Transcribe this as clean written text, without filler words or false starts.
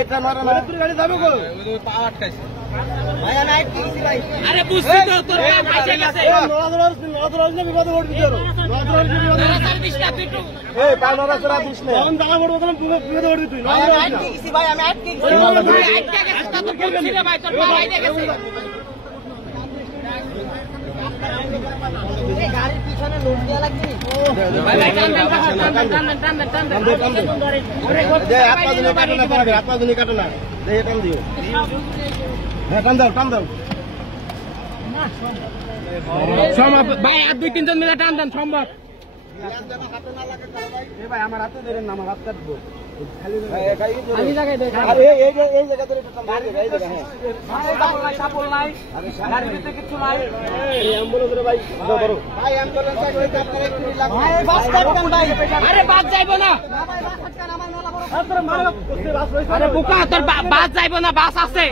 এটা মারা না গাড়ি যাবে কই পা আটকাইছে ভাইয়া নাই কি ভাই আরে বুঝছি তো তোর পয়সা গেছে নড়াদড় না বিপদে পড়বি তোর নড়াদড় বিপদে সার্ভিস কা তুই এই পা নড়াদড় দিস না আমি দাঁড়া পড়ব তখন বিপদে পড়বি তুই নড়াদড় কি ভাই আমি আটকে গেছি তো বুঝছি রে ভাই তোর পা আইতে গেছে এই গাড়ির পিছনে লোড দেয়া লাগবে ভাই ভাই টান দে আপনার জন্য কাটো না পারবে আপনার জন্য কাটো না দে টান দিও হ্যাঁ টান দাও সম্ভব ভাই আর 2-3 জন মিলে টান দেন সম্ভব ভাই আমার হাতে ধরেন না আমার হাত কাটবো আমি জায়গায় দেখ আরে এই জায়গা ধরে টান দাও এই জায়গা হ্যাঁ সাপল নাই গাড়ির ভিতরে কিছু নাই এই অ্যাম্বুলেন্স রে ভাই ধরো ভাই অ্যাম্বুলেন্স আসলে আপনারা একটু লাগবে ভাই বাস কাটবেন ভাই আরে বাস যাইবো না ভাই বাস আটকান আমার মেলা বড় আরে বুকা তোর বাস যাইবো না বাস আছে